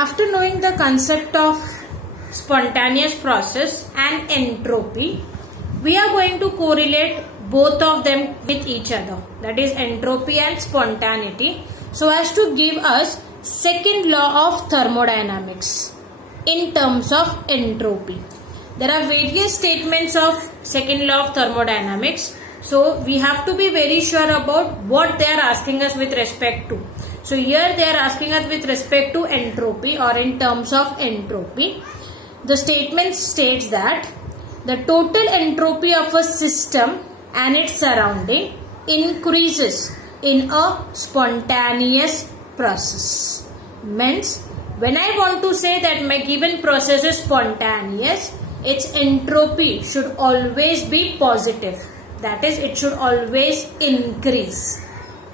After knowing the concept of spontaneous process and entropy, we are going to correlate both of them with each other, that is entropy and spontaneity, so as to give us second law of thermodynamics in terms of entropy. There are various statements of second law of thermodynamics, so we have to be very sure about what they are asking us with respect to. So here they are asking us with respect to entropy or in terms of entropy. The statement states that the total entropy of a system and its surrounding increases in a spontaneous process. Means when I want to say that my given process is spontaneous, its entropy should always be positive. That is, it should always increase.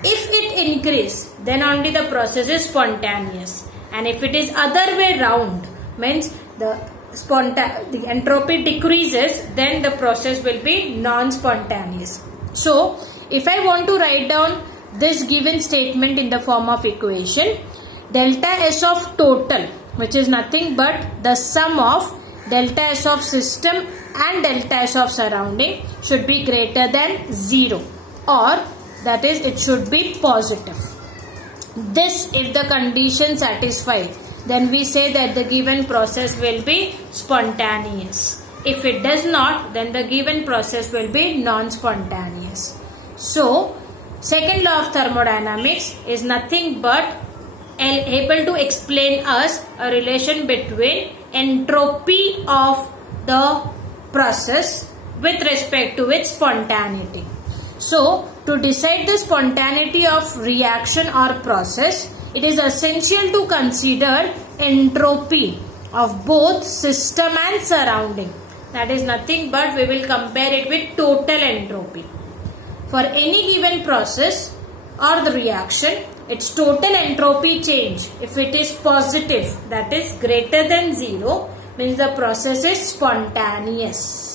If it increases, then only the process is spontaneous. And if it is other way round, means the entropy decreases, then the process will be non-spontaneous. So, if I want to write down this given statement in the form of equation, delta S of total, which is nothing but the sum of delta S of system and delta S of surrounding, should be greater than 0, or that is, it should be positive. This, if the condition satisfied, then we say that the given process will be spontaneous. If it does not, then the given process will be non-spontaneous. So, second law of thermodynamics is nothing but able to explain us a relation between entropy of the process with respect to its spontaneity. So, to decide the spontaneity of reaction or process, it is essential to consider entropy of both system and surrounding. That is nothing but we will compare it with total entropy. For any given process or the reaction, its total entropy change, if it is positive, that is greater than 0, means the process is spontaneous.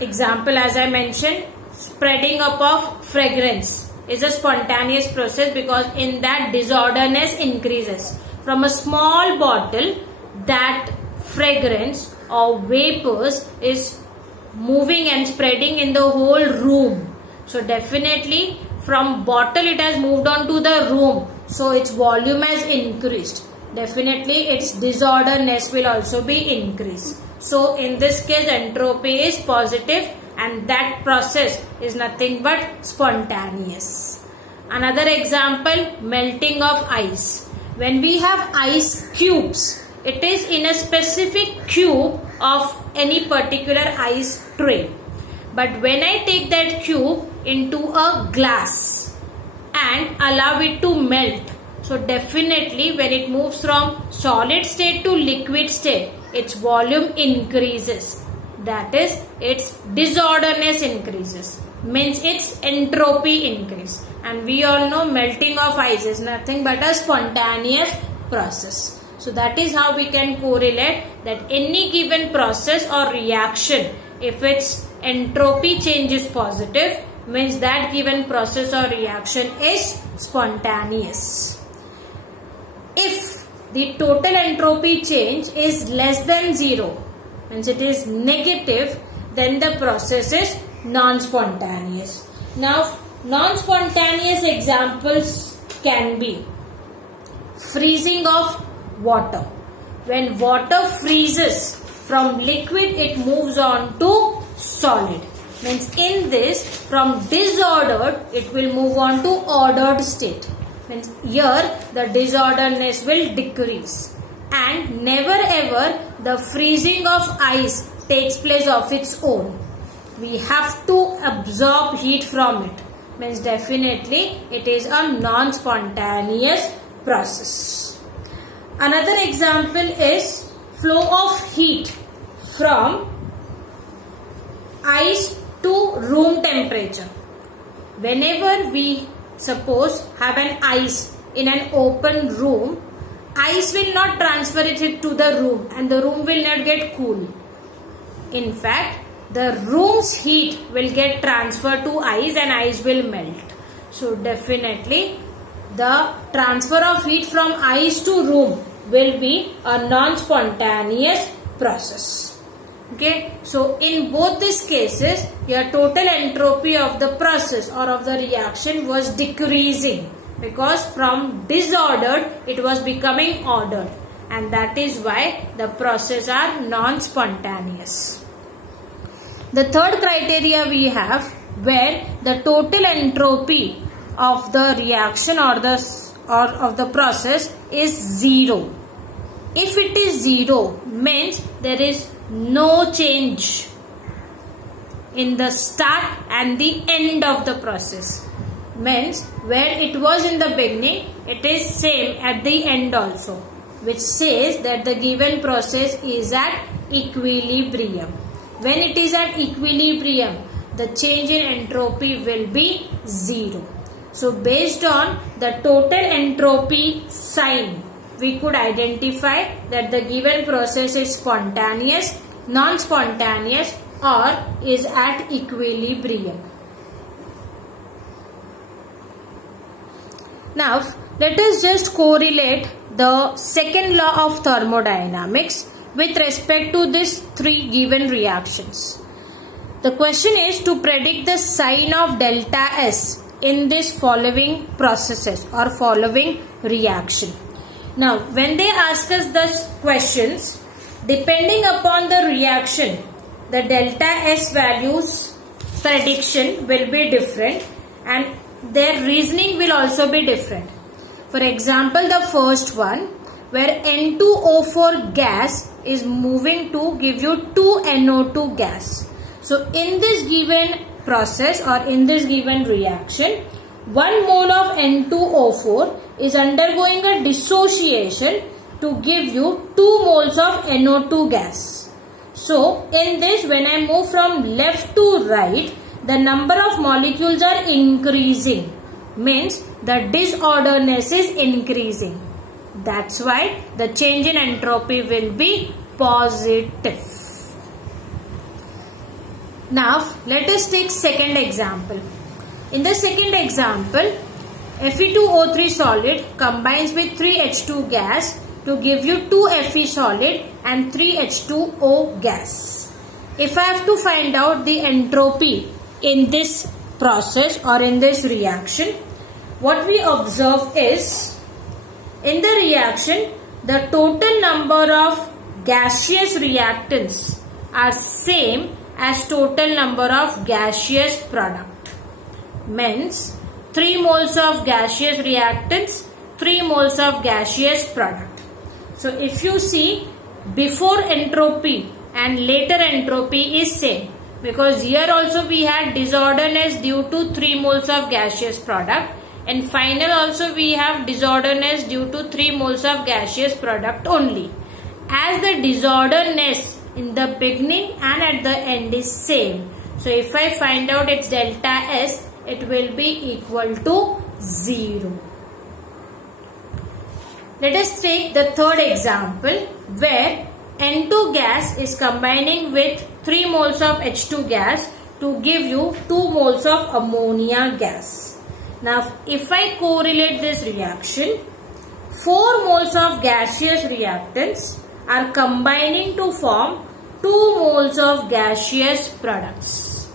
Example, as I mentioned, spreading up of fragrance is a spontaneous process because in that disorderness increases. From a small bottle, that fragrance or vapors is moving and spreading in the whole room. So definitely from bottle it has moved on to the room, so its volume has increased. Definitely its disorderness will also be increased. So in this case entropy is positive and that process is nothing but spontaneous. Another example, melting of ice. When we have ice cubes, it is in a specific cube of any particular ice tray. But when I take that cube into a glass and allow it to melt, so definitely when it moves from solid state to liquid state, its volume increases. That is, its disorderness increases. Means its entropy increase. And we all know melting of ice is nothing but a spontaneous process. So that is how we can correlate that any given process or reaction, if its entropy change is positive, means that given process or reaction is spontaneous. If the total entropy change is less than 0, means it is negative, then the process is non-spontaneous. Now, non-spontaneous examples can be freezing of water. When water freezes from liquid, it moves on to solid. Means in this, from disordered, it will move on to ordered state. Means here the disorderness will decrease. And never ever the freezing of ice takes place of its own. We have to absorb heat from it. Means definitely it is a non-spontaneous process. Another example is flow of heat from ice to room temperature. Whenever we suppose have an ice in an open room, ice will not transfer it to the room and the room will not get cool. In fact, the room's heat will get transferred to ice and ice will melt. So definitely the transfer of heat from ice to room will be a non-spontaneous process. Okay, so in both these cases, your total entropy of the process or of the reaction was decreasing, because from disordered it was becoming ordered, and that is why the process are non-spontaneous. The third criteria we have, where the total entropy of the reaction or of the process is zero. If it is zero, means there is no change in the start and the end of the process. Means where it was in the beginning, it is same at the end also, which says that the given process is at equilibrium. When it is at equilibrium, the change in entropy will be zero. So based on the total entropy sign, we could identify that the given process is spontaneous, non-spontaneous, or is at equilibrium. Now let us just correlate the second law of thermodynamics with respect to these three given reactions. The question is to predict the sign of delta S in this following processes or following reaction. Now when they ask us these questions, depending upon the reaction, the delta S values prediction will be different and their reasoning will also be different. For example, the first one, where N2O4 gas is moving to give you 2NO2 gas. So in this given process or in this given reaction, 1 mole of N2O4 is undergoing a dissociation to give you 2 moles of NO2 gas. So in this, when I move from left to right, the number of molecules are increasing, means the disorderness is increasing. That's why the change in entropy will be positive. Now let us take second example. In the second example, Fe2O3 solid combines with 3H2 gas to give you 2Fe solid and 3H2O gas. If I have to find out the entropy in this process or in this reaction, what we observe is, in the reaction, the total number of gaseous reactants are same as total number of gaseous product. Means 3 moles of gaseous reactants, 3 moles of gaseous product. So if you see, before entropy and later entropy is same, because here also we had disorderness due to 3 moles of gaseous product, and final also we have disorderness due to 3 moles of gaseous product only. As the disorderness in the beginning and at the end is same, so if I find out its delta S, it will be equal to 0. Let us take the third example, where N2 gas is combining with 3 moles of H2 gas to give you 2 moles of ammonia gas. Now if I correlate this reaction, 4 moles of gaseous reactants are combining to form 2 moles of gaseous products.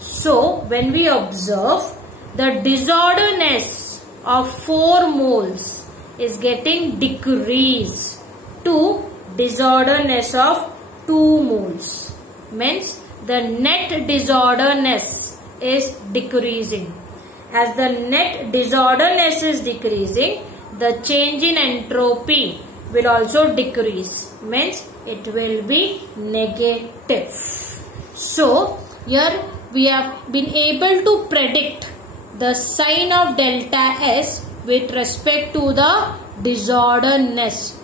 So when we observe, the disorderness of 4 moles is getting decreased to disorderness of 2 moles. Means the net disorderness is decreasing. As the net disorderness is decreasing, the change in entropy will also decrease. Means it will be negative. So here we have been able to predict the sign of delta S with respect to the disorderness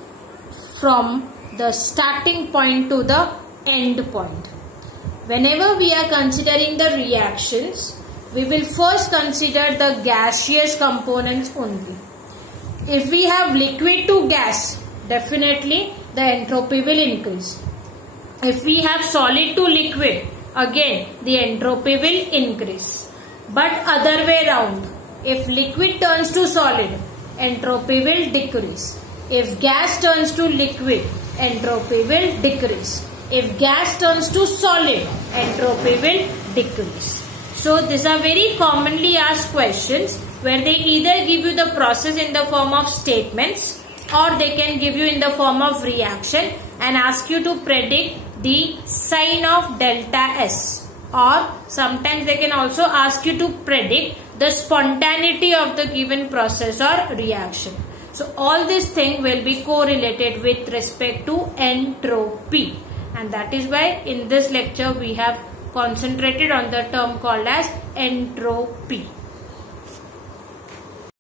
from the starting point to the end point. Whenever we are considering the reactions, we will first consider the gaseous components only. If we have liquid to gas, definitely the entropy will increase. If we have solid to liquid, again the entropy will increase. But other way round, if liquid turns to solid, entropy will decrease. If gas turns to liquid, entropy will decrease. If gas turns to solid, entropy will decrease. So these are very commonly asked questions where they either give you the process in the form of statements or they can give you in the form of reaction and ask you to predict the sign of delta S, or sometimes they can also ask you to predict the spontaneity of the given process or reaction. So all these things will be correlated with respect to entropy, and that is why in this lecture we have concentrated on the term called as entropy.